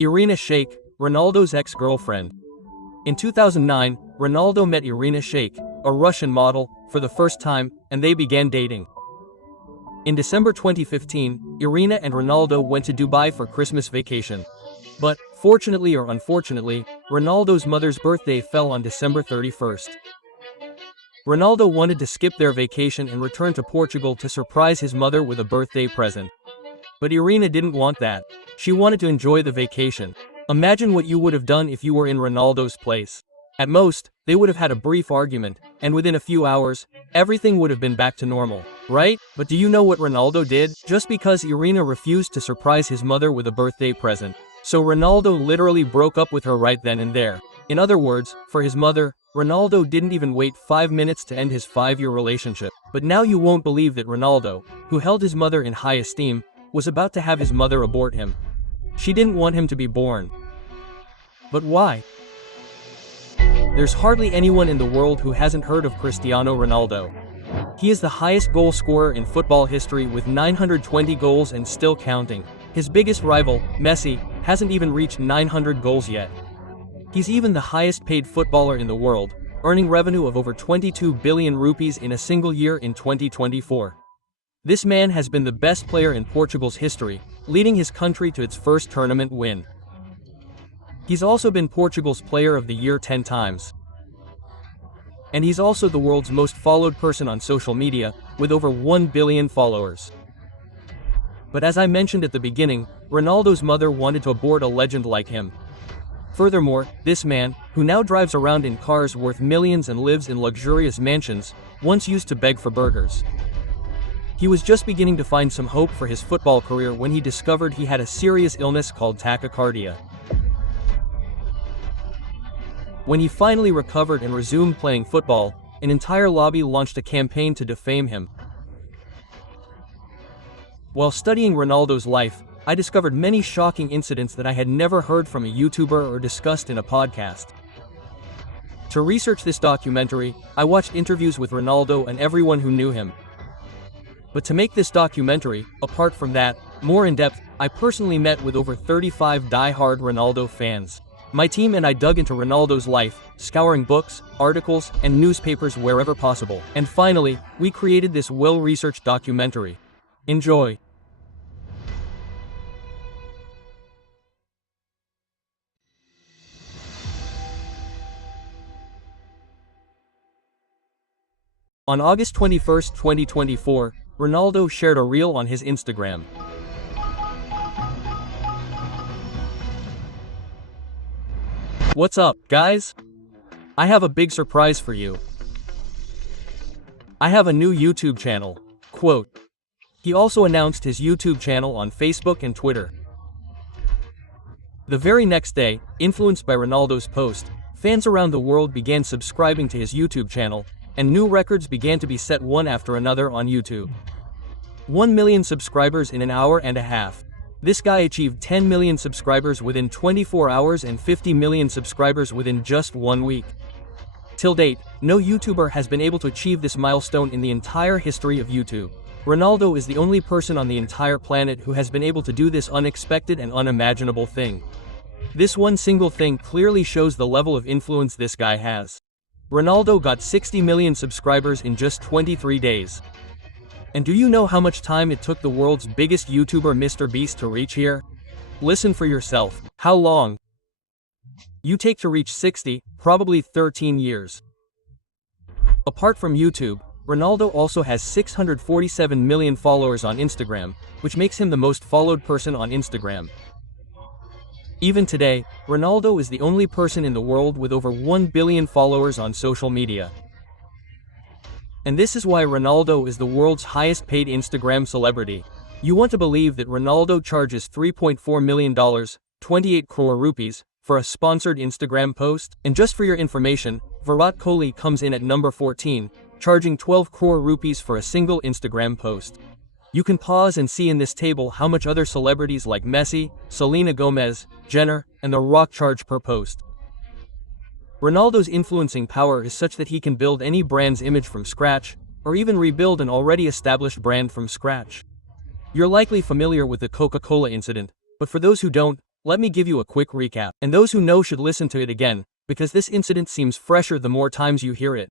Irina Shayk, Ronaldo's ex-girlfriend. In 2009, Ronaldo met Irina Shayk, a Russian model, for the first time, and they began dating. In December 2015, Irina and Ronaldo went to Dubai for Christmas vacation. But, fortunately or unfortunately, Ronaldo's mother's birthday fell on December 31st. Ronaldo wanted to skip their vacation and return to Portugal to surprise his mother with a birthday present. But Irina didn't want that. She wanted to enjoy the vacation. Imagine what you would have done if you were in Ronaldo's place. At most, they would have had a brief argument, and within a few hours, everything would have been back to normal, right? But do you know what Ronaldo did? Just because Irina refused to surprise his mother with a birthday present. So Ronaldo literally broke up with her right then and there. In other words, for his mother, Ronaldo didn't even wait 5 minutes to end his 5-year relationship. But now you won't believe that Ronaldo, who held his mother in high esteem, was about to have his mother abort him. She didn't want him to be born. But why? There's hardly anyone in the world who hasn't heard of Cristiano Ronaldo. He is the highest goal scorer in football history with 920 goals and still counting. His biggest rival, Messi, hasn't even reached 900 goals yet. He's even the highest paid footballer in the world, earning revenue of over 22 billion rupees in a single year in 2024. This man has been the best player in Portugal's history, leading his country to its first tournament win. He's also been Portugal's Player of the Year 10 times. And he's also the world's most followed person on social media, with over 1 billion followers. But as I mentioned at the beginning, Ronaldo's mother wanted to abort a legend like him. Furthermore, this man, who now drives around in cars worth millions and lives in luxurious mansions, once used to beg for burgers. He was just beginning to find some hope for his football career when he discovered he had a serious illness called tachycardia. When he finally recovered and resumed playing football, an entire lobby launched a campaign to defame him. While studying Ronaldo's life, I discovered many shocking incidents that I had never heard from a YouTuber or discussed in a podcast. To research this documentary, I watched interviews with Ronaldo and everyone who knew him. But to make this documentary, apart from that, more in-depth, I personally met with over 35 die-hard Ronaldo fans. My team and I dug into Ronaldo's life, scouring books, articles, and newspapers wherever possible. And finally, we created this well-researched documentary. Enjoy! On August 21, 2024, Ronaldo shared a reel on his Instagram. What's up, guys? I have a big surprise for you. I have a new YouTube channel. Quote. He also announced his YouTube channel on Facebook and Twitter. The very next day, influenced by Ronaldo's post, fans around the world began subscribing to his YouTube channel, and new records began to be set one after another on YouTube. 1 million subscribers in an hour and a half. This guy achieved 10 million subscribers within 24 hours and 50 million subscribers within just 1 week. Till date, no YouTuber has been able to achieve this milestone in the entire history of YouTube. Ronaldo is the only person on the entire planet who has been able to do this unexpected and unimaginable thing. This one single thing clearly shows the level of influence this guy has. Ronaldo got 60 million subscribers in just 23 days. And do you know how much time it took the world's biggest YouTuber Mr. Beast to reach here? Listen for yourself. How long? You take to reach 60, probably 13 years. Apart from YouTube, Ronaldo also has 647 million followers on Instagram, which makes him the most followed person on Instagram. Even today, Ronaldo is the only person in the world with over 1 billion followers on social media. And this is why Ronaldo is the world's highest paid Instagram celebrity. You want to believe that Ronaldo charges $3.4 million, 28 crore rupees, for a sponsored Instagram post? And just for your information, Virat Kohli comes in at number 14, charging 12 crore rupees for a single Instagram post. You can pause and see in this table how much other celebrities like Messi, Selena Gomez, Jenner, and The Rock charge per post. Ronaldo's influencing power is such that he can build any brand's image from scratch, or even rebuild an already established brand from scratch. You're likely familiar with the Coca-Cola incident, but for those who don't, let me give you a quick recap, and those who know should listen to it again, because this incident seems fresher the more times you hear it.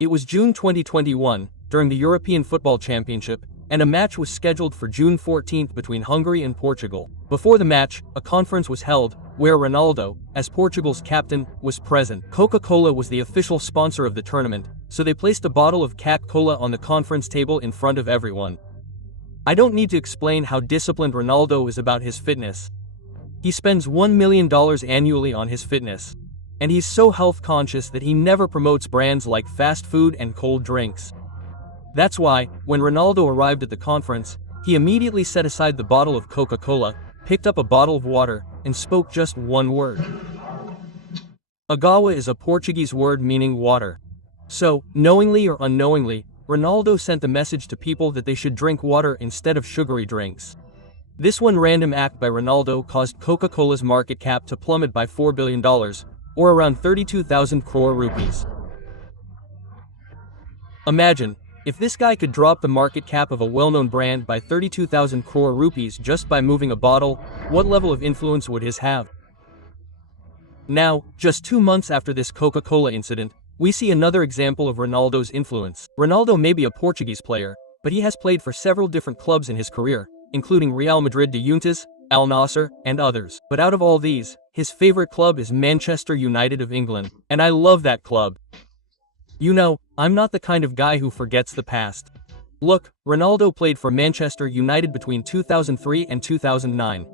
It was June 2021, during the European Football Championship, and a match was scheduled for June 14th between Hungary and Portugal. Before the match, a conference was held, where Ronaldo, as Portugal's captain, was present. Coca-Cola was the official sponsor of the tournament, so they placed a bottle of Coca-Cola on the conference table in front of everyone. I don't need to explain how disciplined Ronaldo is about his fitness. He spends $1 million annually on his fitness. And he's so health conscious that he never promotes brands like fast food and cold drinks. That's why, when Ronaldo arrived at the conference, he immediately set aside the bottle of Coca-Cola, picked up a bottle of water, and spoke just one word. Agawa is a Portuguese word meaning water. So, knowingly or unknowingly, Ronaldo sent a message to people that they should drink water instead of sugary drinks. This one random act by Ronaldo caused Coca-Cola's market cap to plummet by $4 billion, or around 32,000 crore rupees. Imagine, if this guy could drop the market cap of a well-known brand by 32,000 crore rupees just by moving a bottle, what level of influence would his have? Now, just 2 months after this Coca-Cola incident, we see another example of Ronaldo's influence. Ronaldo may be a Portuguese player, but he has played for several different clubs in his career, including Real Madrid de Juntas, Al Nassr, and others. But out of all these, his favorite club is Manchester United of England, and I love that club. You know, I'm not the kind of guy who forgets the past. Look, Ronaldo played for Manchester United between 2003 and 2009.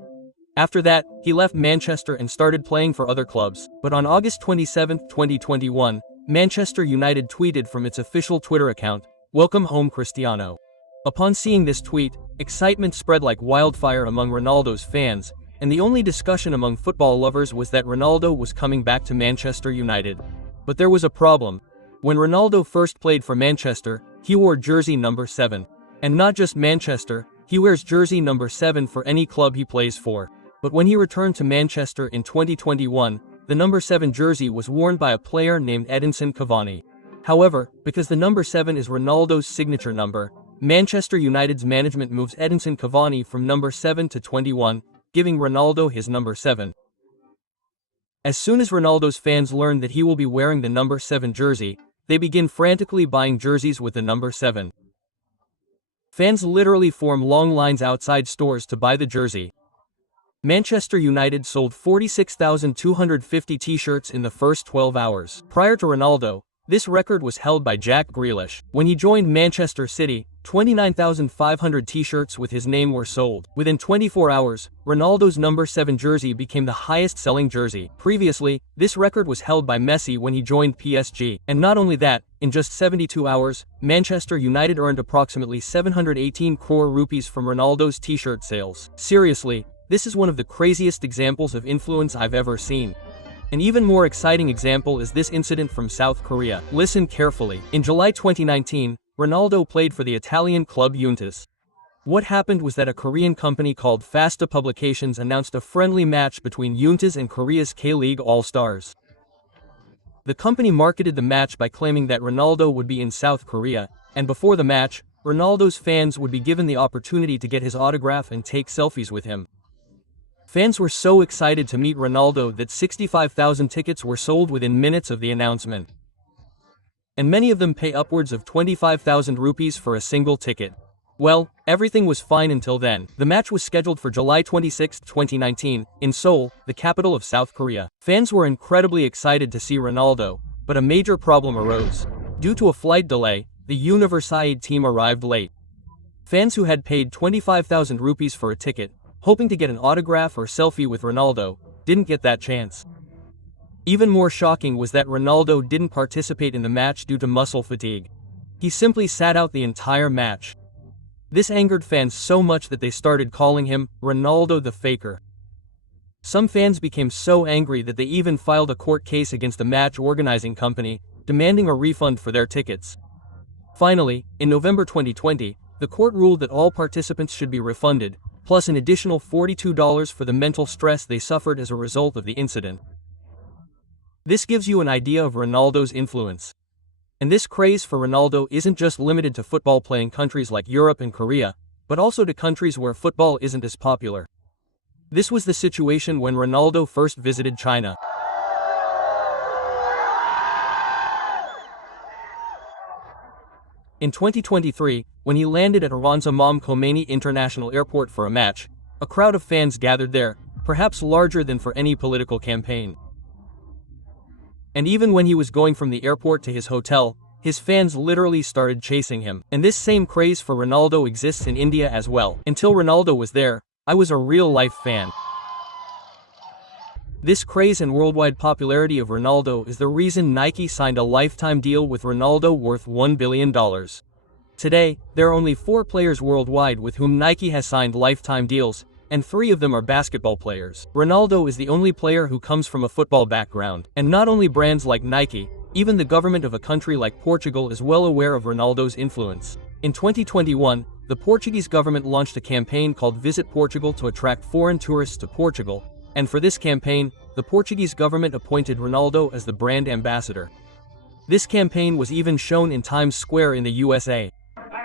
After that, he left Manchester and started playing for other clubs. But on August 27, 2021, Manchester United tweeted from its official Twitter account, "Welcome home Cristiano." Upon seeing this tweet, excitement spread like wildfire among Ronaldo's fans, and the only discussion among football lovers was that Ronaldo was coming back to Manchester United. But there was a problem. When Ronaldo first played for Manchester, he wore jersey number 7. And not just Manchester, he wears jersey number 7 for any club he plays for. But when he returned to Manchester in 2021, the number 7 jersey was worn by a player named Edinson Cavani. However, because the number 7 is Ronaldo's signature number, Manchester United's management moves Edinson Cavani from number 7 to 21, giving Ronaldo his number 7. As soon as Ronaldo's fans learn that he will be wearing the number 7 jersey, they begin frantically buying jerseys with the number 7. Fans literally form long lines outside stores to buy the jersey. Manchester United sold 46,250 t-shirts in the first 12 hours. Prior to Ronaldo, this record was held by Jack Grealish. When he joined Manchester City, 29,500 t-shirts with his name were sold. Within 24 hours, Ronaldo's number 7 jersey became the highest-selling jersey. Previously, this record was held by Messi when he joined PSG. And not only that, in just 72 hours, Manchester United earned approximately 718 crore rupees from Ronaldo's t-shirt sales. Seriously, this is one of the craziest examples of influence I've ever seen. An even more exciting example is this incident from South Korea. Listen carefully. In July 2019, Ronaldo played for the Italian club Juntas. What happened was that a Korean company called Fasta Publications announced a friendly match between Juntas and Korea's K-League All-Stars. The company marketed the match by claiming that Ronaldo would be in South Korea, and before the match, Ronaldo's fans would be given the opportunity to get his autograph and take selfies with him. Fans were so excited to meet Ronaldo that 65,000 tickets were sold within minutes of the announcement. And many of them pay upwards of 25,000 rupees for a single ticket. Well, everything was fine until then. The match was scheduled for July 26, 2019, in Seoul, the capital of South Korea. Fans were incredibly excited to see Ronaldo, but a major problem arose. Due to a flight delay, the Universiade team arrived late. Fans who had paid 25,000 rupees for a ticket, hoping to get an autograph or selfie with Ronaldo, didn't get that chance. Even more shocking was that Ronaldo didn't participate in the match due to muscle fatigue. He simply sat out the entire match. This angered fans so much that they started calling him Ronaldo the Faker. Some fans became so angry that they even filed a court case against the match organizing company, demanding a refund for their tickets. Finally, in November 2020, the court ruled that all participants should be refunded, plus an additional $42 for the mental stress they suffered as a result of the incident. This gives you an idea of Ronaldo's influence. And this craze for Ronaldo isn't just limited to football-playing countries like Europe and Korea, but also to countries where football isn't as popular. This was the situation when Ronaldo first visited China. In 2023, when he landed at Iran's Imam Khomeini International Airport for a match, a crowd of fans gathered there, perhaps larger than for any political campaign. And even when he was going from the airport to his hotel, his fans literally started chasing him. And this same craze for Ronaldo exists in India as well. Until Ronaldo was there, I was a real-life fan. This craze and worldwide popularity of Ronaldo is the reason Nike signed a lifetime deal with Ronaldo worth $1 billion. Today, there are only 4 players worldwide with whom Nike has signed lifetime deals, and 3 of them are basketball players. Ronaldo is the only player who comes from a football background. And not only brands like Nike, even the government of a country like Portugal is well aware of Ronaldo's influence. In 2021, the Portuguese government launched a campaign called Visit Portugal to attract foreign tourists to Portugal, and for this campaign, the Portuguese government appointed Ronaldo as the brand ambassador. This campaign was even shown in Times Square in the USA.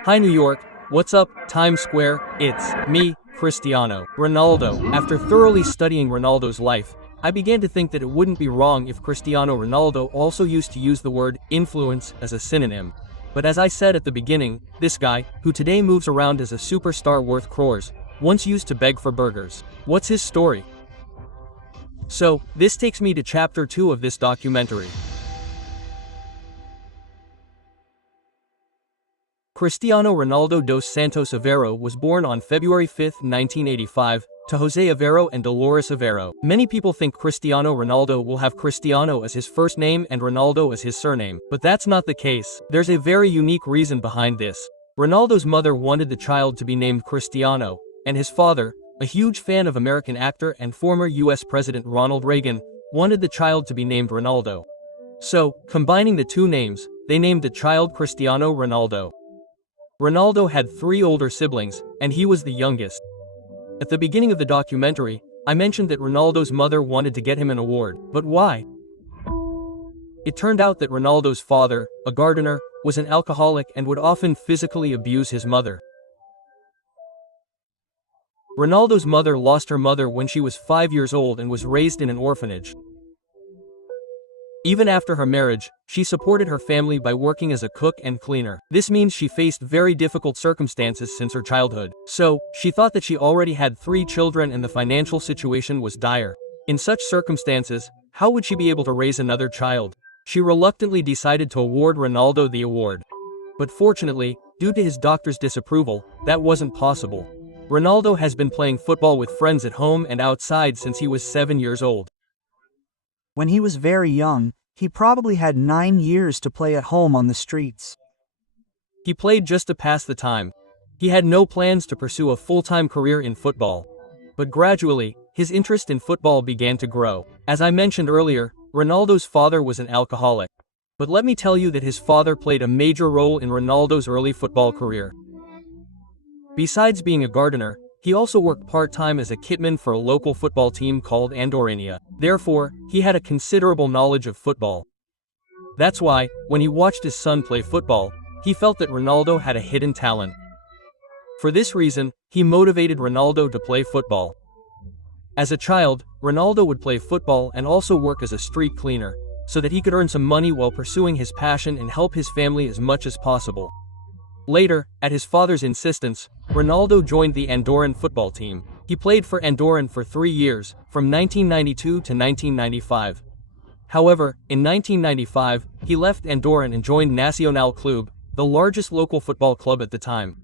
Hi New York, what's up, Times Square? It's me, Cristiano Ronaldo. After thoroughly studying Ronaldo's life, I began to think that it wouldn't be wrong if Cristiano Ronaldo also used to use the word influence as a synonym. But as I said at the beginning, this guy, who today moves around as a superstar worth crores, once used to beg for burgers. What's his story? So, this takes me to chapter 2 of this documentary. Cristiano Ronaldo dos Santos Aveiro was born on February 5, 1985, to Jose Aveiro and Dolores Aveiro. Many people think Cristiano Ronaldo will have Cristiano as his first name and Ronaldo as his surname, but that's not the case. There's a very unique reason behind this. Ronaldo's mother wanted the child to be named Cristiano, and his father, a huge fan of American actor and former US President Ronald Reagan, wanted the child to be named Ronaldo. So, combining the two names, they named the child Cristiano Ronaldo. Ronaldo had 3 older siblings, and he was the youngest. At the beginning of the documentary, I mentioned that Ronaldo's mother wanted to get him an award, but why? It turned out that Ronaldo's father, a gardener, was an alcoholic and would often physically abuse his mother. Ronaldo's mother lost her mother when she was 5 years old and was raised in an orphanage. Even after her marriage, she supported her family by working as a cook and cleaner. This means she faced very difficult circumstances since her childhood. So, she thought that she already had 3 children and the financial situation was dire. In such circumstances, how would she be able to raise another child? She reluctantly decided to award Ronaldo the award. But fortunately, due to his doctor's disapproval, that wasn't possible. Ronaldo has been playing football with friends at home and outside since he was 7 years old. When he was very young, he probably had 9 years to play at home on the streets. He played just to pass the time. He had no plans to pursue a full-time career in football. But gradually, his interest in football began to grow. As I mentioned earlier, Ronaldo's father was an alcoholic. But let me tell you that his father played a major role in Ronaldo's early football career. Besides being a gardener, he also worked part-time as a kitman for a local football team called Andorrania. Therefore, he had a considerable knowledge of football. That's why, when he watched his son play football, he felt that Ronaldo had a hidden talent. For this reason, he motivated Ronaldo to play football. As a child, Ronaldo would play football and also work as a street cleaner, so that he could earn some money while pursuing his passion and help his family as much as possible. Later, at his father's insistence, Ronaldo joined the Andorran football team. He played for Andorran for 3 years, from 1992 to 1995. However, in 1995, he left Andorran and joined Nacional Club, the largest local football club at the time.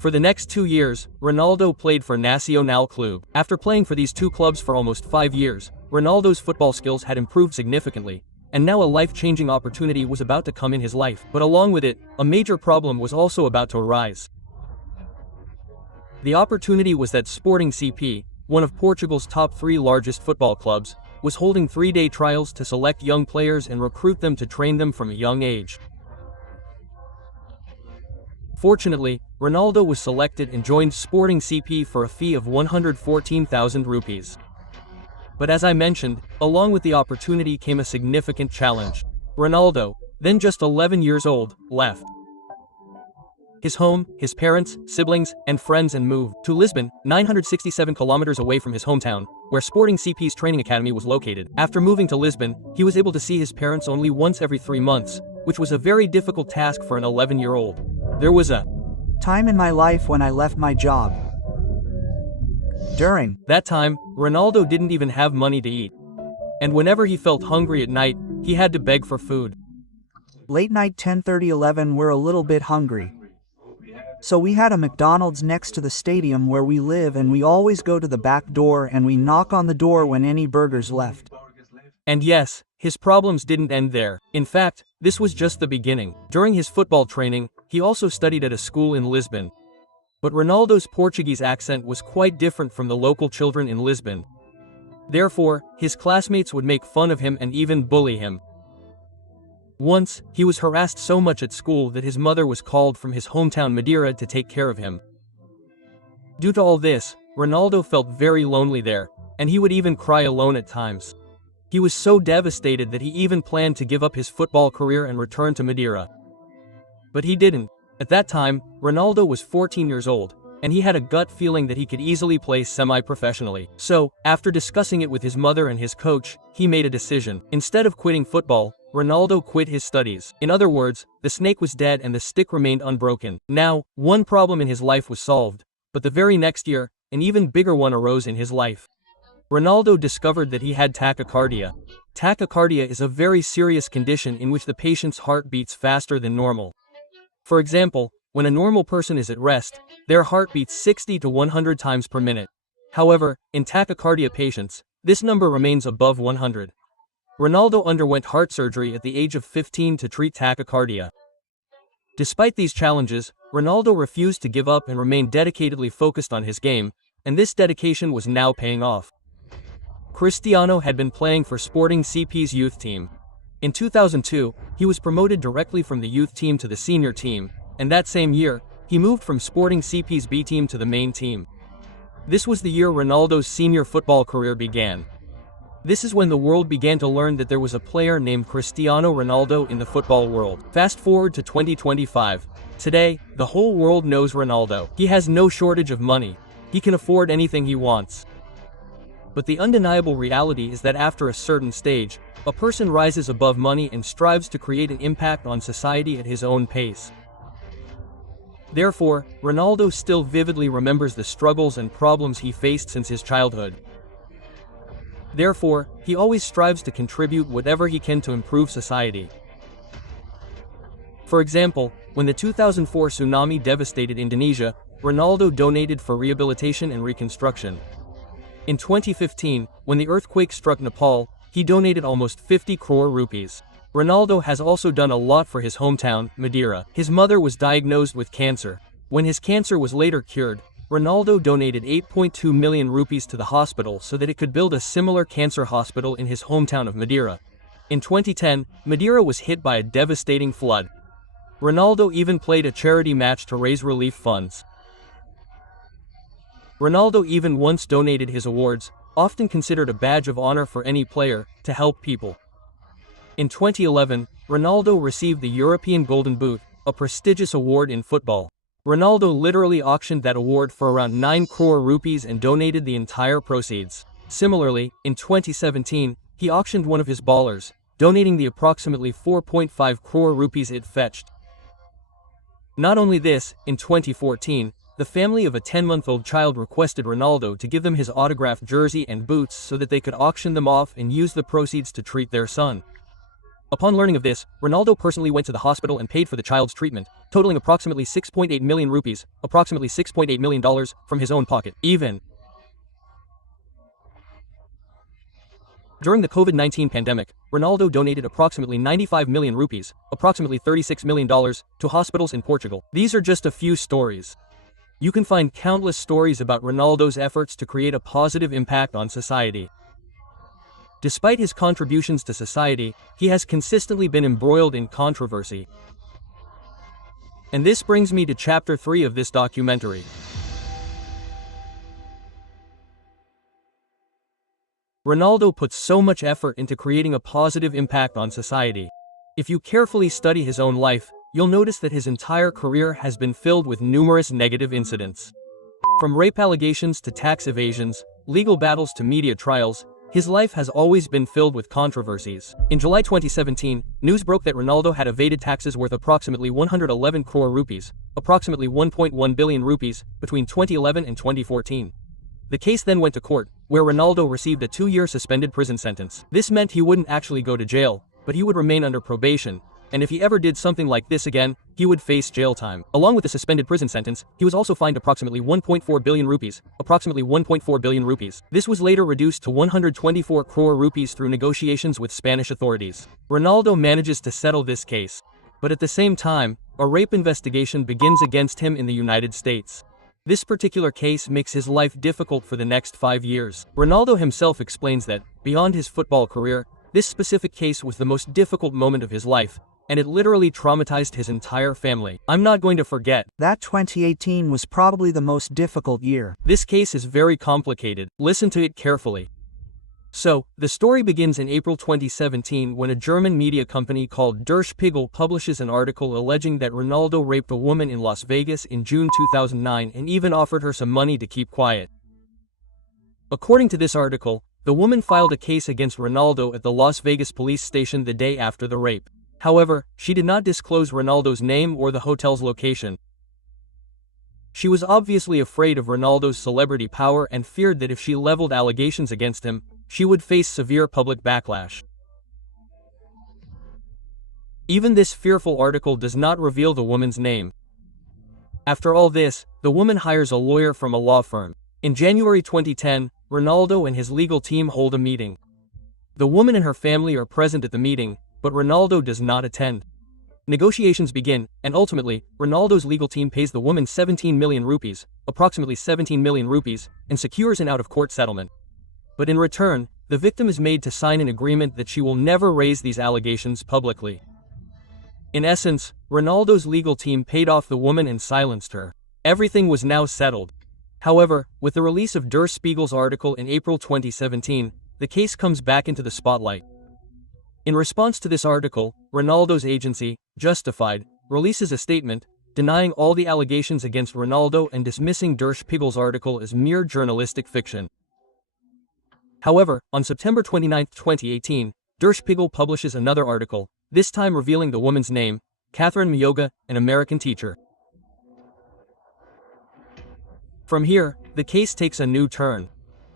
For the next 2 years, Ronaldo played for Nacional Club. After playing for these 2 clubs for almost 5 years, Ronaldo's football skills had improved significantly, and now a life-changing opportunity was about to come in his life. But along with it, a major problem was also about to arise. The opportunity was that Sporting CP, one of Portugal's top 3 largest football clubs, was holding 3-day trials to select young players and recruit them to train them from a young age. Fortunately, Ronaldo was selected and joined Sporting CP for a fee of 114,000 rupees. But as I mentioned, along with the opportunity came a significant challenge. Ronaldo, then just 11 years old, left. his home, his parents, siblings, and friends and moved to Lisbon, 967 kilometers away from his hometown, where Sporting CP's training academy was located. After moving to Lisbon, he was able to see his parents only once every 3 months, which was a very difficult task for an 11-year-old. There was a time in my life when I left my job. During that time, Ronaldo didn't even have money to eat. And whenever he felt hungry at night, he had to beg for food. late night 10:30-11 we're a little bit hungry. So we had a McDonald's next to the stadium where we live, and we always go to the back door and we knock on the door when any burgers left. And yes, his problems didn't end there. In fact, this was just the beginning. During his football training, he also studied at a school in Lisbon. But Ronaldo's Portuguese accent was quite different from the local children in Lisbon. Therefore, his classmates would make fun of him and even bully him. Once, he was harassed so much at school that his mother was called from his hometown Madeira to take care of him. Due to all this, Ronaldo felt very lonely there, and he would even cry alone at times. He was so devastated that he even planned to give up his football career and return to Madeira. But he didn't. At that time, Ronaldo was 14 years old, and he had a gut feeling that he could easily play semi-professionally. So, after discussing it with his mother and his coach, he made a decision. Instead of quitting football, Ronaldo quit his studies. In other words, the snake was dead and the stick remained unbroken. Now, one problem in his life was solved, but the very next year, an even bigger one arose in his life. Ronaldo discovered that he had tachycardia. Tachycardia is a very serious condition in which the patient's heart beats faster than normal. For example, when a normal person is at rest, their heart beats 60 to 100 times per minute. However, in tachycardia patients, this number remains above 100. Ronaldo underwent heart surgery at the age of 15 to treat tachycardia. Despite these challenges, Ronaldo refused to give up and remained dedicatedly focused on his game, and this dedication was now paying off. Cristiano had been playing for Sporting CP's youth team. In 2002, he was promoted directly from the youth team to the senior team, and that same year, he moved from Sporting CP's B team to the main team. This was the year Ronaldo's senior football career began. This is when the world began to learn that there was a player named Cristiano Ronaldo in the football world. Fast forward to 2025. Today, the whole world knows Ronaldo. He has no shortage of money. He can afford anything he wants. But the undeniable reality is that after a certain stage, a person rises above money and strives to create an impact on society at his own pace. Therefore, Ronaldo still vividly remembers the struggles and problems he faced since his childhood. Therefore, he always strives to contribute whatever he can to improve society. For example, when the 2004 tsunami devastated Indonesia, Ronaldo donated for rehabilitation and reconstruction. In 2015, when the earthquake struck Nepal, he donated almost 50 crore rupees. Ronaldo has also done a lot for his hometown, Madeira. His mother was diagnosed with cancer. When his cancer was later cured, Ronaldo donated 8.2 million rupees to the hospital so that it could build a similar cancer hospital in his hometown of Madeira. In 2010, Madeira was hit by a devastating flood. Ronaldo even played a charity match to raise relief funds. Ronaldo even once donated his awards, often considered a badge of honor for any player, to help people. In 2011, Ronaldo received the European Golden Boot, a prestigious award in football. Ronaldo literally auctioned that award for around 9 crore rupees and donated the entire proceeds. Similarly, in 2017, he auctioned one of his ballers, donating the approximately 4.5 crore rupees it fetched. Not only this, in 2014, the family of a 10-month-old child requested Ronaldo to give them his autographed jersey and boots so that they could auction them off and use the proceeds to treat their son. Upon learning of this, Ronaldo personally went to the hospital and paid for the child's treatment, totaling approximately 6.8 million rupees, approximately $6.8 million, from his own pocket. Even during the COVID-19 pandemic, Ronaldo donated approximately 95 million rupees, approximately $36 million, to hospitals in Portugal. These are just a few stories. You can find countless stories about Ronaldo's efforts to create a positive impact on society. Despite his contributions to society, he has consistently been embroiled in controversy. And this brings me to Chapter 3 of this documentary. Ronaldo puts so much effort into creating a positive impact on society. If you carefully study his own life, you'll notice that his entire career has been filled with numerous negative incidents. From rape allegations to tax evasions, legal battles to media trials, his life has always been filled with controversies. In July 2017, news broke that Ronaldo had evaded taxes worth approximately 111 crore rupees, approximately 1.1 billion rupees, between 2011 and 2014. The case then went to court, where Ronaldo received a 2-year suspended prison sentence. This meant he wouldn't actually go to jail, but he would remain under probation, and if he ever did something like this again, he would face jail time. Along with the suspended prison sentence, he was also fined approximately 1.4 billion rupees, approximately 1.4 billion rupees. This was later reduced to 124 crore rupees through negotiations with Spanish authorities. Ronaldo manages to settle this case, but at the same time, a rape investigation begins against him in the United States. This particular case makes his life difficult for the next 5 years. Ronaldo himself explains that, beyond his football career, this specific case was the most difficult moment of his life, and it literally traumatized his entire family. I'm not going to forget. That 2018 was probably the most difficult year. This case is very complicated. Listen to it carefully. So, the story begins in April 2017 when a German media company called Der Spiegel publishes an article alleging that Ronaldo raped a woman in Las Vegas in June 2009 and even offered her some money to keep quiet. According to this article, the woman filed a case against Ronaldo at the Las Vegas police station the day after the rape. However, she did not disclose Ronaldo's name or the hotel's location. She was obviously afraid of Ronaldo's celebrity power and feared that if she leveled allegations against him, she would face severe public backlash. Even this fearful article does not reveal the woman's name. After all this, the woman hires a lawyer from a law firm. In January 2010, Ronaldo and his legal team hold a meeting. The woman and her family are present at the meeting, but Ronaldo does not attend. Negotiations begin, and ultimately, Ronaldo's legal team pays the woman 17 million rupees, approximately 17 million rupees, and secures an out-of-court settlement. But in return, the victim is made to sign an agreement that she will never raise these allegations publicly. In essence, Ronaldo's legal team paid off the woman and silenced her. Everything was now settled. However, with the release of Der Spiegel's article in April 2017, the case comes back into the spotlight. In response to this article, Ronaldo's agency, Justified, releases a statement, denying all the allegations against Ronaldo and dismissing Der Spiegel's article as mere journalistic fiction. However, on September 29, 2018, Der Spiegel publishes another article, this time revealing the woman's name, Catherine Myoga, an American teacher. From here, the case takes a new turn.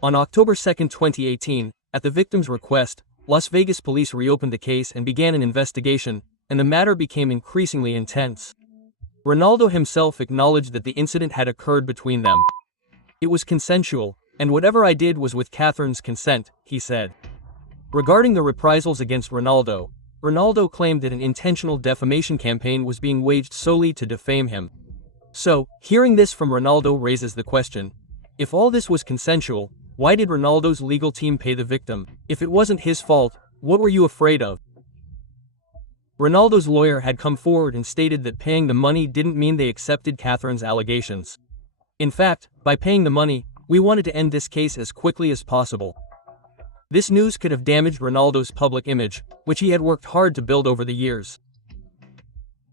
On October 2, 2018, at the victim's request, Las Vegas police reopened the case and began an investigation, and the matter became increasingly intense. Ronaldo himself acknowledged that the incident had occurred between them. It was consensual, and whatever I did was with Catherine's consent, he said. Regarding the reprisals against Ronaldo, Ronaldo claimed that an intentional defamation campaign was being waged solely to defame him. So, hearing this from Ronaldo raises the question, if all this was consensual, why did Ronaldo's legal team pay the victim? If it wasn't his fault, what were you afraid of? Ronaldo's lawyer had come forward and stated that paying the money didn't mean they accepted Catherine's allegations. In fact, by paying the money, we wanted to end this case as quickly as possible. This news could have damaged Ronaldo's public image, which he had worked hard to build over the years.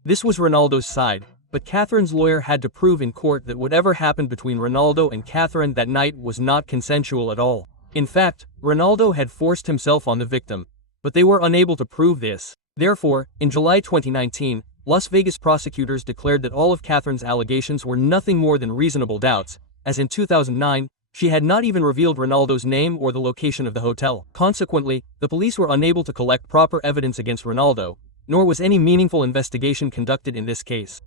This was Ronaldo's side, but Catherine's lawyer had to prove in court that whatever happened between Ronaldo and Catherine that night was not consensual at all. In fact, Ronaldo had forced himself on the victim, but they were unable to prove this. Therefore, in July 2019, Las Vegas prosecutors declared that all of Catherine's allegations were nothing more than reasonable doubts, as in 2009, she had not even revealed Ronaldo's name or the location of the hotel. Consequently, the police were unable to collect proper evidence against Ronaldo, nor was any meaningful investigation conducted in this case.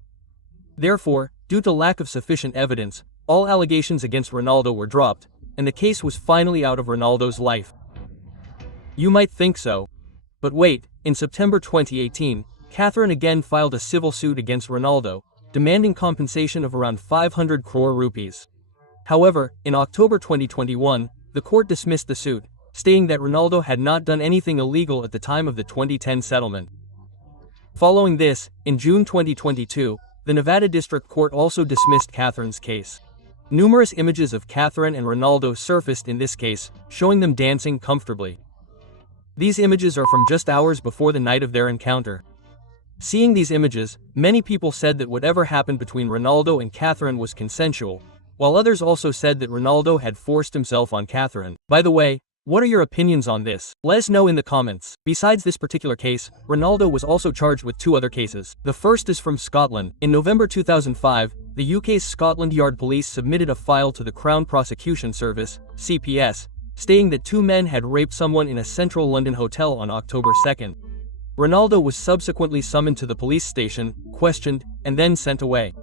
Therefore, due to lack of sufficient evidence, all allegations against Ronaldo were dropped, and the case was finally out of Ronaldo's life. You might think so. But wait, in September 2018, Catherine again filed a civil suit against Ronaldo, demanding compensation of around 500 crore rupees. However, in October 2021, the court dismissed the suit, stating that Ronaldo had not done anything illegal at the time of the 2010 settlement. Following this, in June 2022, the Nevada District Court also dismissed Catherine's case. Numerous images of Catherine and Ronaldo surfaced in this case, showing them dancing comfortably. These images are from just hours before the night of their encounter. Seeing these images, many people said that whatever happened between Ronaldo and Catherine was consensual, while others also said that Ronaldo had forced himself on Catherine. By the way, what are your opinions on this? Let us know in the comments. Besides this particular case, Ronaldo was also charged with 2 other cases. The first is from Scotland. In November 2005, the UK's Scotland Yard Police submitted a file to the Crown Prosecution Service, CPS, stating that 2 men had raped someone in a central London hotel on October 2nd. Ronaldo was subsequently summoned to the police station, questioned, and then sent away.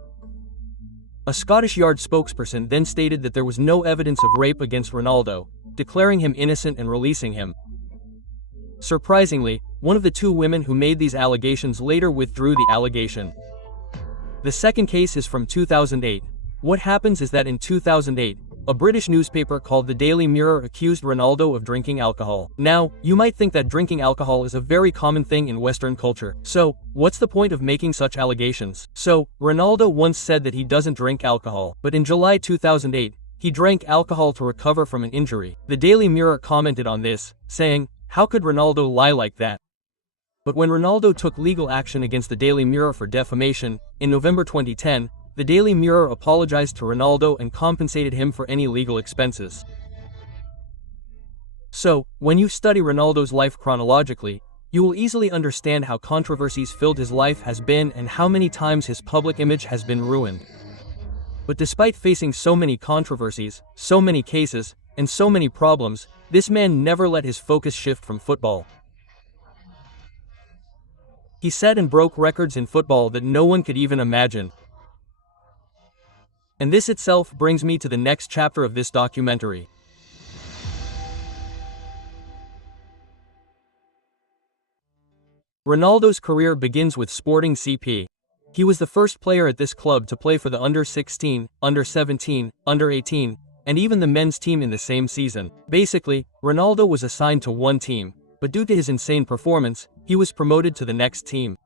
A Scottish Yard spokesperson then stated that there was no evidence of rape against Ronaldo, declaring him innocent and releasing him. Surprisingly, one of the 2 women who made these allegations later withdrew the allegation. The second case is from 2008. What happens is that in 2008, a British newspaper called the Daily Mirror accused Ronaldo of drinking alcohol. Now, you might think that drinking alcohol is a very common thing in Western culture. So, what's the point of making such allegations? So, Ronaldo once said that he doesn't drink alcohol, but in July 2008, he drank alcohol to recover from an injury. The Daily Mirror commented on this, saying, "How could Ronaldo lie like that?" But when Ronaldo took legal action against the Daily Mirror for defamation, in November 2010, the Daily Mirror apologized to Ronaldo and compensated him for any legal expenses. So, when you study Ronaldo's life chronologically, you will easily understand how controversies filled his life has been and how many times his public image has been ruined. But despite facing so many controversies, so many cases, and so many problems, this man never let his focus shift from football. He set and broke records in football that no one could even imagine. And this itself brings me to the next chapter of this documentary. Ronaldo's career begins with Sporting CP. He was the first player at this club to play for the under-16, under-17, under-18, and even the men's team in the same season. Basically, Ronaldo was assigned to one team, but due to his insane performance, he was promoted to the next team.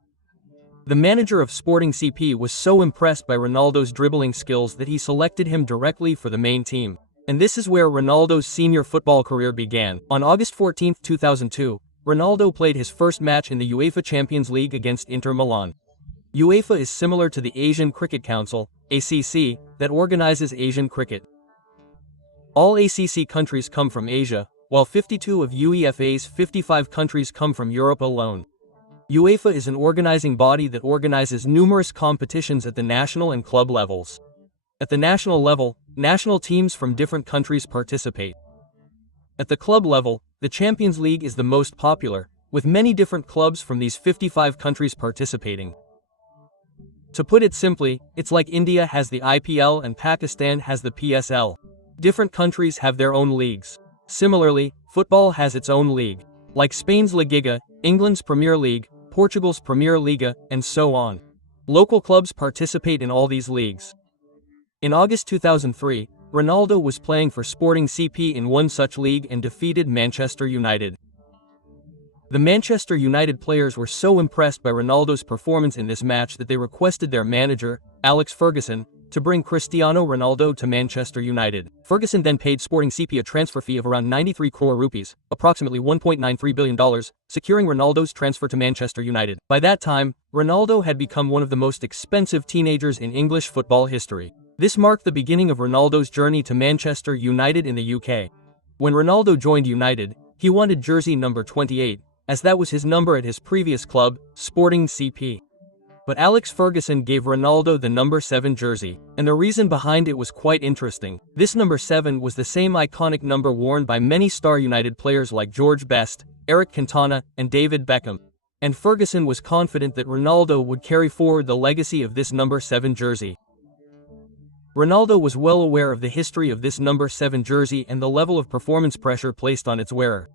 The manager of Sporting CP was so impressed by Ronaldo's dribbling skills that he selected him directly for the main team. And this is where Ronaldo's senior football career began. On August 14, 2002, Ronaldo played his first match in the UEFA Champions League against Inter Milan. UEFA is similar to the Asian Cricket Council, ACC, that organizes Asian cricket. All ACC countries come from Asia, while 52 of UEFA's 55 countries come from Europe alone. UEFA is an organizing body that organizes numerous competitions at the national and club levels. At the national level, national teams from different countries participate. At the club level, the Champions League is the most popular, with many different clubs from these 55 countries participating. To put it simply, it's like India has the IPL and Pakistan has the PSL. Different countries have their own leagues. Similarly, football has its own league, like Spain's La Liga, England's Premier League, Portugal's Premier Liga, and so on. Local clubs participate in all these leagues. In August 2003, Ronaldo was playing for Sporting CP in one such league and defeated Manchester United. The Manchester United players were so impressed by Ronaldo's performance in this match that they requested their manager, Alex Ferguson, to bring Cristiano Ronaldo to Manchester United. Ferguson then paid Sporting CP a transfer fee of around 93 crore rupees, approximately $1.93 billion, securing Ronaldo's transfer to Manchester United. By that time, Ronaldo had become one of the most expensive teenagers in English football history. This marked the beginning of Ronaldo's journey to Manchester United in the UK. When Ronaldo joined United, he wanted jersey number 28, as that was his number at his previous club, Sporting CP. But Alex Ferguson gave Ronaldo the number 7 jersey, and the reason behind it was quite interesting. This number 7 was the same iconic number worn by many star United players like George Best, Eric Cantona, and David Beckham. And Ferguson was confident that Ronaldo would carry forward the legacy of this number 7 jersey. Ronaldo was well aware of the history of this number 7 jersey and the level of performance pressure placed on its wearer.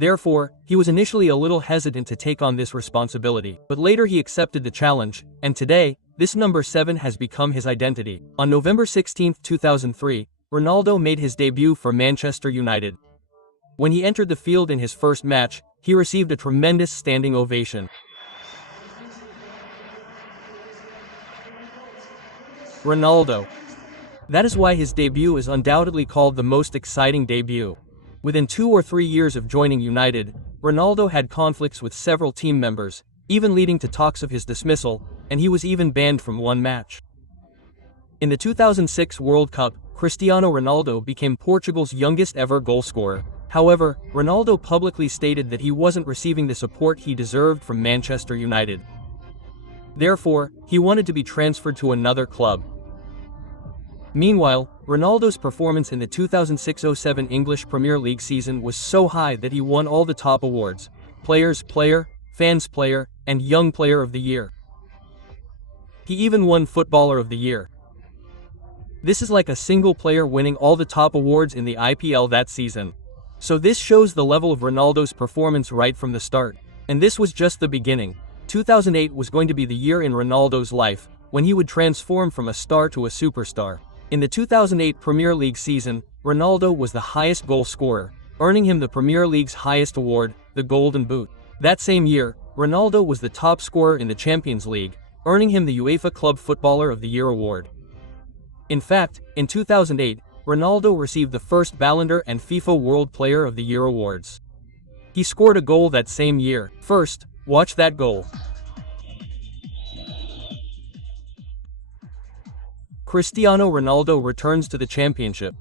Therefore, he was initially a little hesitant to take on this responsibility, but later he accepted the challenge, and today, this number 7 has become his identity. On November 16, 2003, Ronaldo made his debut for Manchester United. When he entered the field in his first match, he received a tremendous standing ovation. Ronaldo. That is why his debut is undoubtedly called the most exciting debut. Within 2 or 3 years of joining United, Ronaldo had conflicts with several team members, even leading to talks of his dismissal, and he was even banned from one match. In the 2006 World Cup, Cristiano Ronaldo became Portugal's youngest ever goalscorer. However, Ronaldo publicly stated that he wasn't receiving the support he deserved from Manchester United. Therefore, he wanted to be transferred to another club. Meanwhile, Ronaldo's performance in the 2006-07 English Premier League season was so high that he won all the top awards: Players' Player, Fans' Player, and Young Player of the Year. He even won Footballer of the Year. This is like a single player winning all the top awards in the IPL that season. So this shows the level of Ronaldo's performance right from the start. And this was just the beginning. 2008 was going to be the year in Ronaldo's life, when he would transform from a star to a superstar. In the 2008 Premier League season, Ronaldo was the highest goal scorer, earning him the Premier League's highest award, the Golden Boot. That same year, Ronaldo was the top scorer in the Champions League, earning him the UEFA Club Footballer of the Year award. In fact, in 2008, Ronaldo received the first Ballon d'Or and FIFA World Player of the Year awards. He scored a goal that same year. First, watch that goal. Cristiano Ronaldo returns to the championship.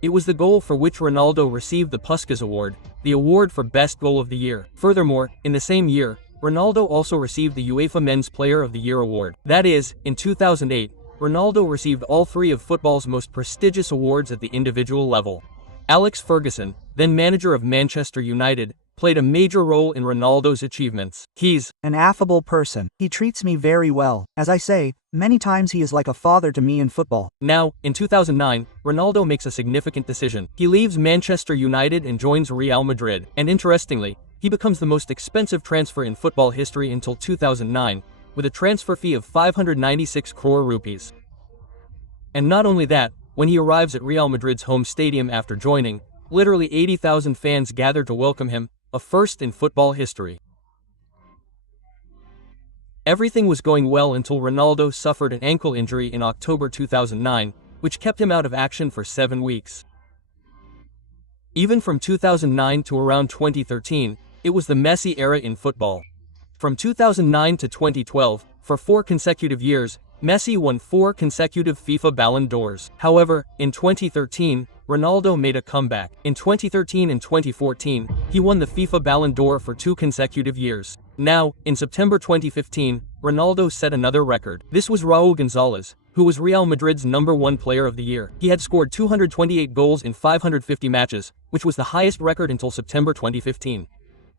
It was the goal for which Ronaldo received the Puskás Award, the award for Best Goal of the Year. Furthermore, in the same year, Ronaldo also received the UEFA Men's Player of the Year award. That is, in 2008, Ronaldo received all three of football's most prestigious awards at the individual level. Alex Ferguson, then manager of Manchester United, played a major role in Ronaldo's achievements. He's an affable person. He treats me very well. As I say, many times he is like a father to me in football. Now, in 2009, Ronaldo makes a significant decision. He leaves Manchester United and joins Real Madrid. And interestingly, he becomes the most expensive transfer in football history until 2009, with a transfer fee of 596 crore rupees. And not only that, when he arrives at Real Madrid's home stadium after joining, literally 80,000 fans gather to welcome him, a first in football history. Everything was going well until Ronaldo suffered an ankle injury in October 2009, which kept him out of action for 7 weeks. Even from 2009 to around 2013, it was the Messi era in football. From 2009 to 2012, for 4 consecutive years, Messi won 4 consecutive FIFA Ballon d'Ors. However, in 2013, Ronaldo made a comeback. In 2013 and 2014, he won the FIFA Ballon d'Or for 2 consecutive years. Now, in September 2015, Ronaldo set another record. This was Raúl González, who was Real Madrid's #1 player of the year. He had scored 228 goals in 550 matches, which was the highest record until September 2015.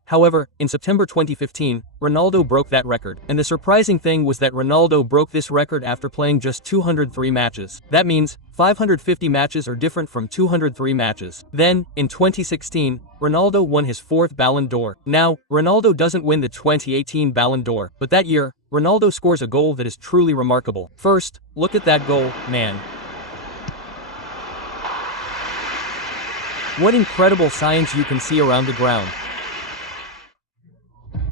However, in September 2015, Ronaldo broke that record. And the surprising thing was that Ronaldo broke this record after playing just 203 matches. That means, 550 matches are different from 203 matches. Then, in 2016, Ronaldo won his 4th Ballon d'Or. Now, Ronaldo doesn't win the 2018 Ballon d'Or, but that year, Ronaldo scores a goal that is truly remarkable. First, look at that goal, man. What incredible science you can see around the ground.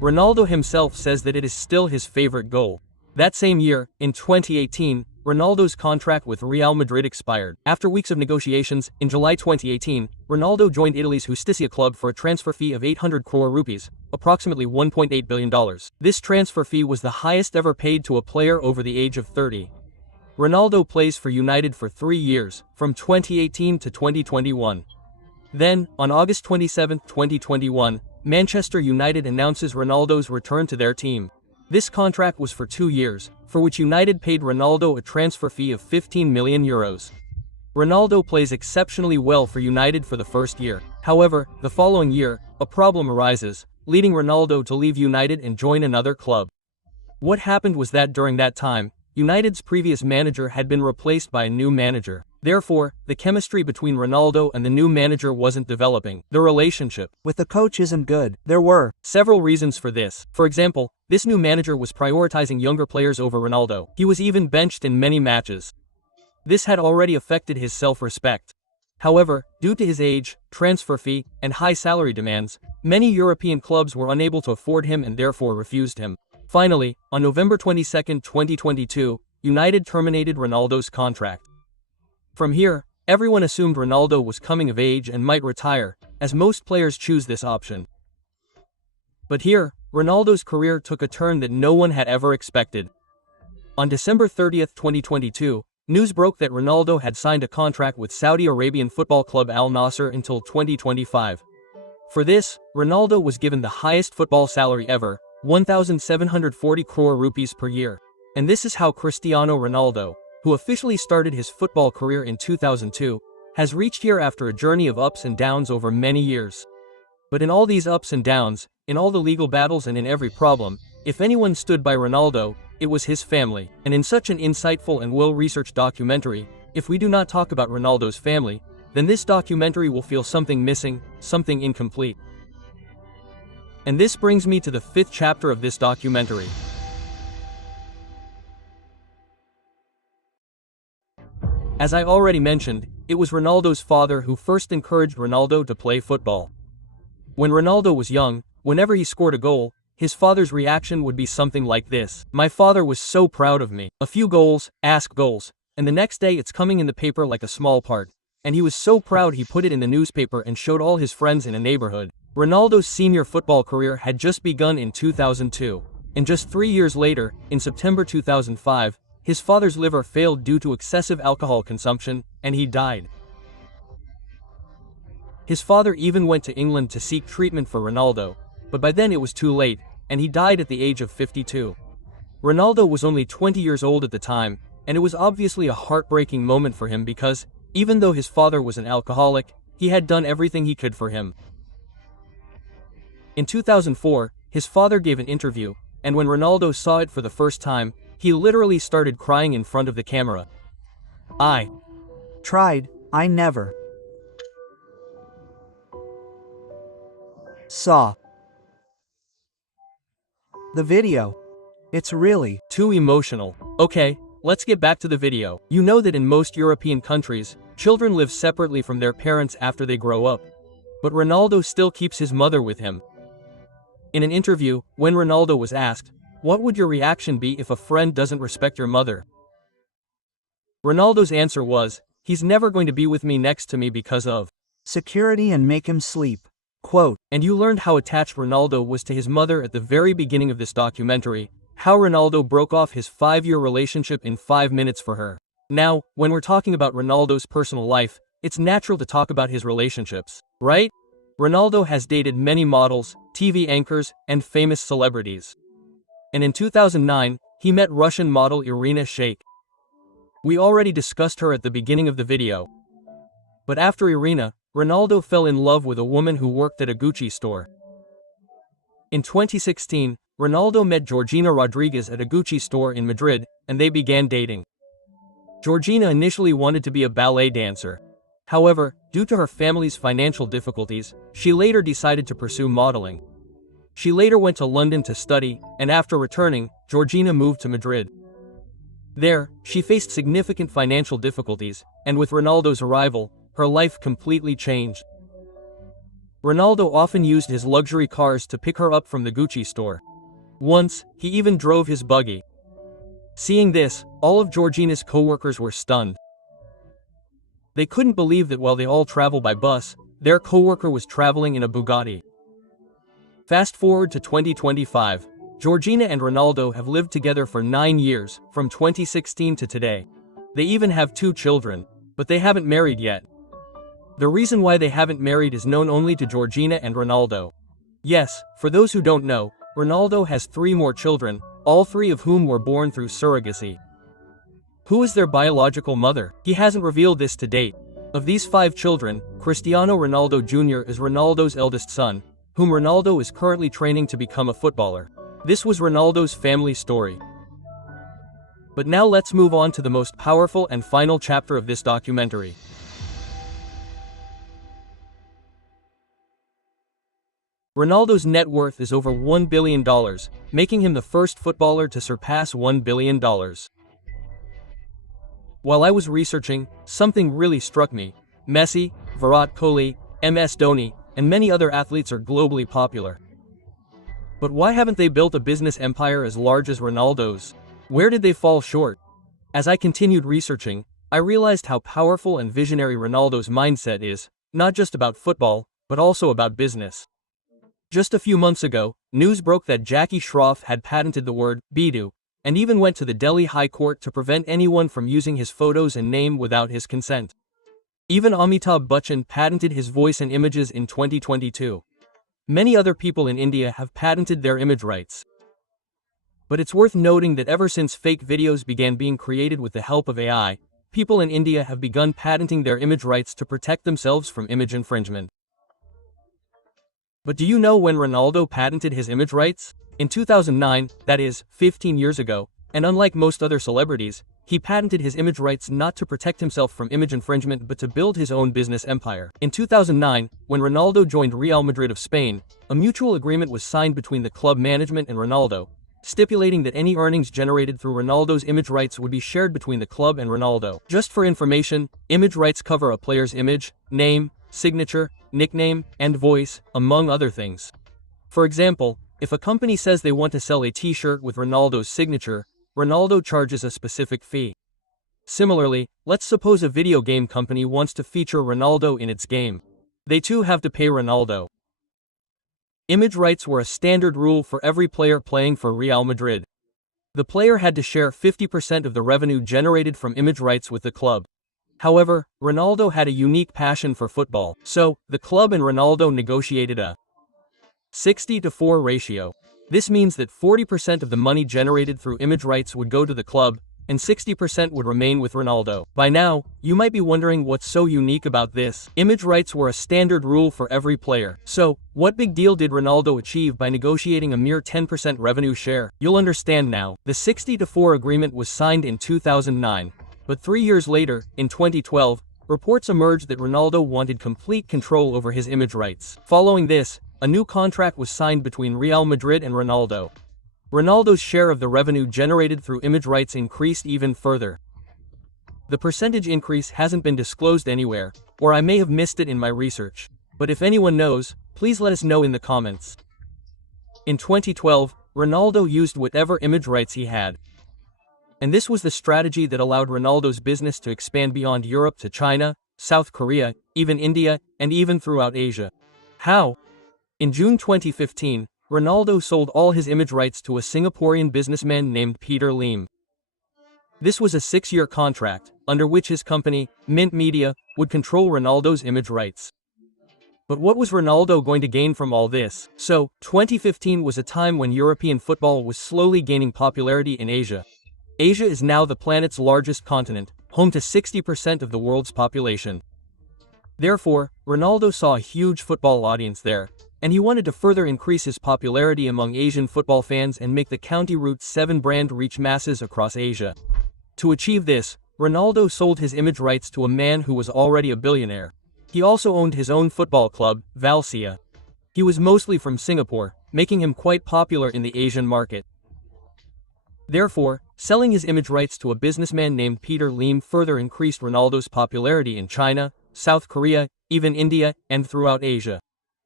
Ronaldo himself says that it is still his favorite goal. That same year, in 2018, Ronaldo's contract with Real Madrid expired. After weeks of negotiations, in July 2018, Ronaldo joined Italy's Justicia club for a transfer fee of 800 crore rupees, approximately $1.8 billion. This transfer fee was the highest ever paid to a player over the age of 30. Ronaldo plays for United for 3 years, from 2018 to 2021. Then, on August 27, 2021, Manchester United announces Ronaldo's return to their team. This contract was for 2 years, for which United paid Ronaldo a transfer fee of 15 million euros. Ronaldo plays exceptionally well for United for the first year. However, the following year, a problem arises, leading Ronaldo to leave United and join another club. What happened was that during that time, United's previous manager had been replaced by a new manager. Therefore, the chemistry between Ronaldo and the new manager wasn't developing. The relationship with the coach isn't good. There were several reasons for this. For example, this new manager was prioritizing younger players over Ronaldo. He was even benched in many matches. This had already affected his self-respect. However, due to his age, transfer fee, and high salary demands, many European clubs were unable to afford him and therefore refused him. Finally, on November 22, 2022, United terminated Ronaldo's contract. From here, everyone assumed Ronaldo was coming of age and might retire, as most players choose this option. But here, Ronaldo's career took a turn that no one had ever expected. On December 30, 2022, news broke that Ronaldo had signed a contract with Saudi Arabian football club Al Nassr until 2025. For this, Ronaldo was given the highest football salary ever, 1,740 crore rupees per year. And this is how Cristiano Ronaldo, who officially started his football career in 2002, has reached here after a journey of ups and downs over many years. But in all these ups and downs, in all the legal battles and in every problem, if anyone stood by Ronaldo, it was his family. And in such an insightful and well-researched documentary, if we do not talk about Ronaldo's family, then this documentary will feel something missing, something incomplete. And this brings me to the 5th chapter of this documentary. As I already mentioned, it was Ronaldo's father who first encouraged Ronaldo to play football. When Ronaldo was young, whenever he scored a goal, his father's reaction would be something like this. My father was so proud of me. A few goals, ask goals, and the next day it's coming in the paper like a small part. And he was so proud he put it in the newspaper and showed all his friends in a neighborhood. Ronaldo's senior football career had just begun in 2002. And just 3 years later, in September 2005, his father's liver failed due to excessive alcohol consumption, and he died. His father even went to England to seek treatment for Ronaldo, but by then it was too late, and he died at the age of 52. Ronaldo was only 20 years old at the time, and it was obviously a heartbreaking moment for him because, even though his father was an alcoholic, he had done everything he could for him. In 2004, his father gave an interview, and when Ronaldo saw it for the first time, he literally started crying in front of the camera. I tried, I never saw the video. It's really too emotional. Okay, let's get back to the video. You know that in most European countries, children live separately from their parents after they grow up. But Ronaldo still keeps his mother with him. In an interview, when Ronaldo was asked, "What would your reaction be if a friend doesn't respect your mother?" Ronaldo's answer was, "He's never going to be with me next to me because of security and make him sleep." Quote. And you learned how attached Ronaldo was to his mother at the very beginning of this documentary, how Ronaldo broke off his 5-year relationship in 5 minutes for her. Now, when we're talking about Ronaldo's personal life, it's natural to talk about his relationships, right? Ronaldo has dated many models, TV anchors, and famous celebrities. And in 2009, he met Russian model Irina Shayk. We already discussed her at the beginning of the video. But after Irina, Ronaldo fell in love with a woman who worked at a Gucci store. In 2016, Ronaldo met Georgina Rodriguez at a Gucci store in Madrid, and they began dating. Georgina initially wanted to be a ballet dancer. However, due to her family's financial difficulties, she later decided to pursue modeling. She later went to London to study, and after returning, Georgina moved to Madrid. There, she faced significant financial difficulties, and with Ronaldo's arrival, her life completely changed. Ronaldo often used his luxury cars to pick her up from the Gucci store. Once, he even drove his buggy. Seeing this, all of Georgina's co-workers were stunned. They couldn't believe that while they all travel by bus, their co-worker was traveling in a Bugatti. Fast forward to 2025, Georgina and Ronaldo have lived together for 9 years, from 2016 to today. They even have 2 children, but they haven't married yet. The reason why they haven't married is known only to Georgina and Ronaldo. Yes, for those who don't know, Ronaldo has 3 more children, all 3 of whom were born through surrogacy. Who is their biological mother? He hasn't revealed this to date. Of these 5 children, Cristiano Ronaldo Jr. is Ronaldo's eldest son, whom Ronaldo is currently training to become a footballer. This was Ronaldo's family story. But now let's move on to the most powerful and final chapter of this documentary. Ronaldo's net worth is over $1 billion, making him the first footballer to surpass $1 billion. While I was researching, something really struck me. Messi, Virat Kohli, MS Dhoni, and many other athletes are globally popular. But why haven't they built a business empire as large as Ronaldo's? Where did they fall short? As I continued researching, I realized how powerful and visionary Ronaldo's mindset is, not just about football, but also about business. Just a few months ago, news broke that Jackie Shroff had patented the word Bidu, and even went to the Delhi High Court to prevent anyone from using his photos and name without his consent. Even Amitabh Bachchan patented his voice and images in 2022. Many other people in India have patented their image rights. But it's worth noting that ever since fake videos began being created with the help of AI, people in India have begun patenting their image rights to protect themselves from image infringement. But do you know when Ronaldo patented his image rights? In 2009, that is, 15 years ago, and unlike most other celebrities, he patented his image rights not to protect himself from image infringement but to build his own business empire. In 2009, when Ronaldo joined Real Madrid of Spain, a mutual agreement was signed between the club management and Ronaldo, stipulating that any earnings generated through Ronaldo's image rights would be shared between the club and Ronaldo. Just for information, image rights cover a player's image, name, signature, nickname, and voice, among other things. For example, if a company says they want to sell a t-shirt with Ronaldo's signature, Ronaldo charges a specific fee. Similarly, let's suppose a video game company wants to feature Ronaldo in its game. They too have to pay Ronaldo. Image rights were a standard rule for every player playing for Real Madrid. The player had to share 50% of the revenue generated from image rights with the club. However, Ronaldo had a unique passion for football, so the club and Ronaldo negotiated a 60-4 ratio. This means that 40% of the money generated through image rights would go to the club, and 60% would remain with Ronaldo. By now, you might be wondering what's so unique about this. Image rights were a standard rule for every player. So, what big deal did Ronaldo achieve by negotiating a mere 10% revenue share? You'll understand now. The 60-4 agreement was signed in 2009, but 3 years later, in 2012, reports emerged that Ronaldo wanted complete control over his image rights. Following this, a new contract was signed between Real Madrid and Ronaldo. Ronaldo's share of the revenue generated through image rights increased even further. The percentage increase hasn't been disclosed anywhere, or I may have missed it in my research. But if anyone knows, please let us know in the comments. In 2012, Ronaldo used whatever image rights he had. And this was the strategy that allowed Ronaldo's business to expand beyond Europe to China, South Korea, even India, and even throughout Asia. How? In June 2015, Ronaldo sold all his image rights to a Singaporean businessman named Peter Lim. This was a 6-year contract, under which his company, Mint Media, would control Ronaldo's image rights. But what was Ronaldo going to gain from all this? So, 2015 was a time when European football was slowly gaining popularity in Asia. Asia is now the planet's largest continent, home to 60% of the world's population. Therefore, Ronaldo saw a huge football audience there, and he wanted to further increase his popularity among Asian football fans and make the County Route 7 brand reach masses across Asia. To achieve this, Ronaldo sold his image rights to a man who was already a billionaire. He also owned his own football club, Valencia. He was mostly from Singapore, making him quite popular in the Asian market. Therefore, selling his image rights to a businessman named Peter Lim further increased Ronaldo's popularity in China, South Korea, even India, and throughout Asia.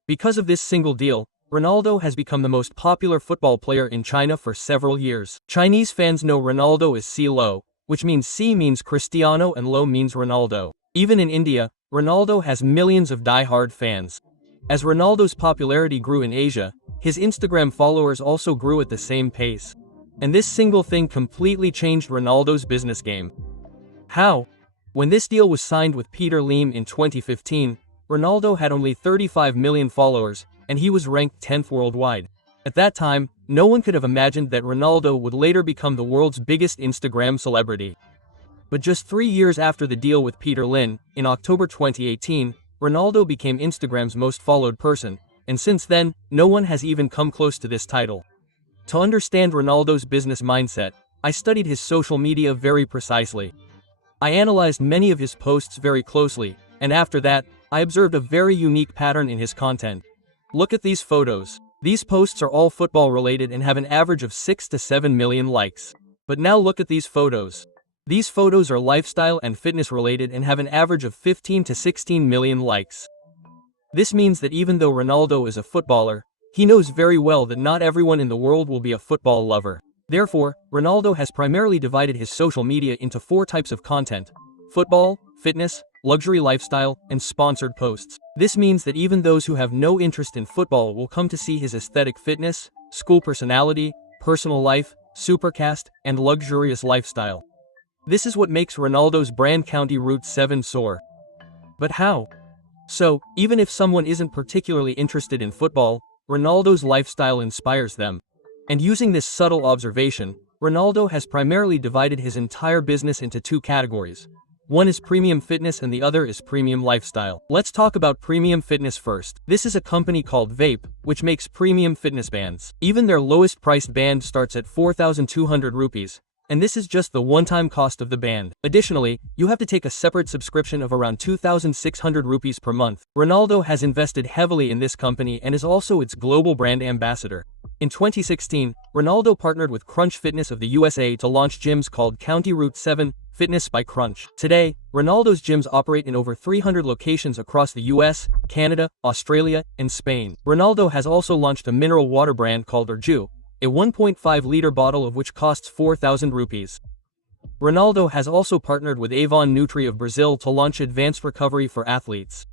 Because of this single deal, Ronaldo has become the most popular football player in China for several years. Chinese fans know Ronaldo as C-Lo, which means C means Cristiano and Lo means Ronaldo. Even in India, Ronaldo has millions of die-hard fans. As Ronaldo's popularity grew in Asia, his Instagram followers also grew at the same pace. And this single thing completely changed Ronaldo's business game. How? When this deal was signed with Peter Lim in 2015, Ronaldo had only 35 million followers, and he was ranked 10th worldwide. At that time, no one could have imagined that Ronaldo would later become the world's biggest Instagram celebrity. But just 3 years after the deal with Peter Lim, in October 2018, Ronaldo became Instagram's most followed person, and since then, no one has even come close to this title. To understand Ronaldo's business mindset, I studied his social media very precisely. I analyzed many of his posts very closely, and after that, I observed a very unique pattern in his content. Look at these photos. These posts are all football related and have an average of 6 to 7 million likes. But now look at these photos. These photos are lifestyle and fitness related and have an average of 15 to 16 million likes. This means that even though Ronaldo is a footballer, he knows very well that not everyone in the world will be a football lover. Therefore, Ronaldo has primarily divided his social media into 4 types of content: football, fitness, luxury lifestyle, and sponsored posts. This means that even those who have no interest in football will come to see his aesthetic fitness, school personality, personal life, supercast, and luxurious lifestyle. This is what makes Ronaldo's brand County Route 7 soar. But how? So, even if someone isn't particularly interested in football, Ronaldo's lifestyle inspires them. And using this subtle observation, Ronaldo has primarily divided his entire business into two categories. One is premium fitness and the other is premium lifestyle. Let's talk about premium fitness first. This is a company called Vape, which makes premium fitness bands. Even their lowest priced band starts at 4,200 rupees. And this is just the one-time cost of the band. Additionally, you have to take a separate subscription of around 2,600 rupees per month. Ronaldo has invested heavily in this company and is also its global brand ambassador. In 2016, Ronaldo partnered with Crunch Fitness of the USA to launch gyms called County Route 7 Fitness by Crunch. Today, Ronaldo's gyms operate in over 300 locations across the US, Canada, Australia, and Spain. Ronaldo has also launched a mineral water brand called Urju, a 1.5-liter bottle of which costs 4,000 rupees. Ronaldo has also partnered with Avon Nutri of Brazil to launch advanced recovery for athletes.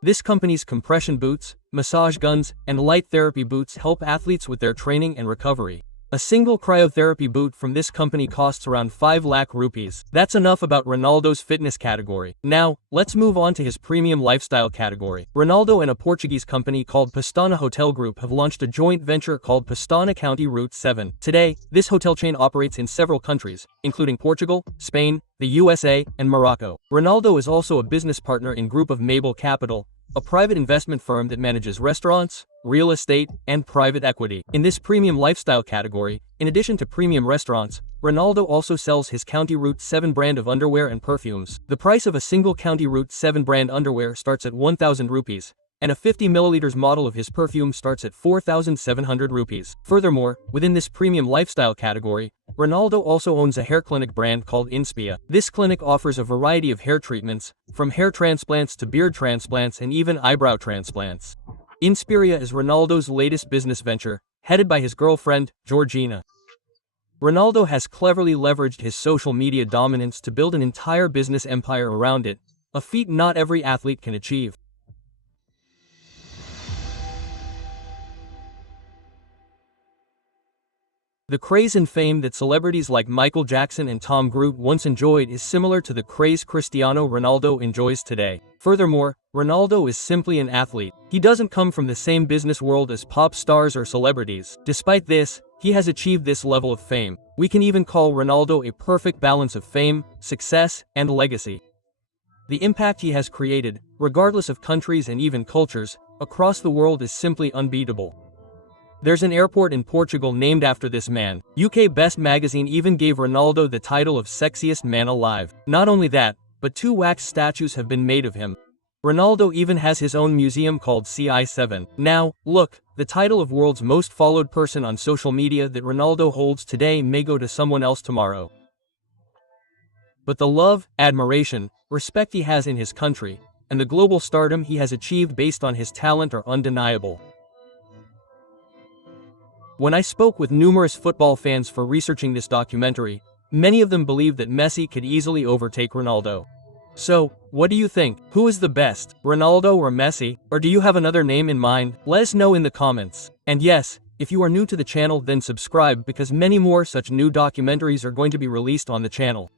This company's compression boots, massage guns, and light therapy boots help athletes with their training and recovery. A single cryotherapy boot from this company costs around 5 lakh rupees. That's enough about Ronaldo's fitness category. Now, let's move on to his premium lifestyle category. Ronaldo and a Portuguese company called Pestana Hotel Group have launched a joint venture called Pestana County Route 7. Today, this hotel chain operates in several countries, including Portugal, Spain, the USA, and Morocco. Ronaldo is also a business partner in Group of Mabel Capital, a private investment firm that manages restaurants, real estate, and private equity. In this premium lifestyle category, in addition to premium restaurants, Ronaldo also sells his County Route 7 brand of underwear and perfumes. The price of a single County Route 7 brand underwear starts at 1,000 rupees, and a 50 milliliters model of his perfume starts at 4,700 rupees. Furthermore, within this premium lifestyle category, Ronaldo also owns a hair clinic brand called Inspia. This clinic offers a variety of hair treatments, from hair transplants to beard transplants and even eyebrow transplants. Inspira is Ronaldo's latest business venture, headed by his girlfriend, Georgina. Ronaldo has cleverly leveraged his social media dominance to build an entire business empire around it, a feat not every athlete can achieve. The craze and fame that celebrities like Michael Jackson and Tom Cruise once enjoyed is similar to the craze Cristiano Ronaldo enjoys today. Furthermore, Ronaldo is simply an athlete. He doesn't come from the same business world as pop stars or celebrities. Despite this, he has achieved this level of fame. We can even call Ronaldo a perfect balance of fame, success, and legacy. The impact he has created, regardless of countries and even cultures, across the world is simply unbeatable. There's an airport in Portugal named after this man. UK Best magazine even gave Ronaldo the title of sexiest man alive. Not only that, but 2 wax statues have been made of him. Ronaldo even has his own museum called CI7. Now, look, the title of world's most followed person on social media that Ronaldo holds today may go to someone else tomorrow. But the love, admiration, respect he has in his country, and the global stardom he has achieved based on his talent are undeniable. When I spoke with numerous football fans for researching this documentary, many of them believe that Messi could easily overtake Ronaldo. So, what do you think? Who is the best, Ronaldo or Messi? Or do you have another name in mind? Let us know in the comments. And yes, if you are new to the channel, then subscribe because many more such new documentaries are going to be released on the channel.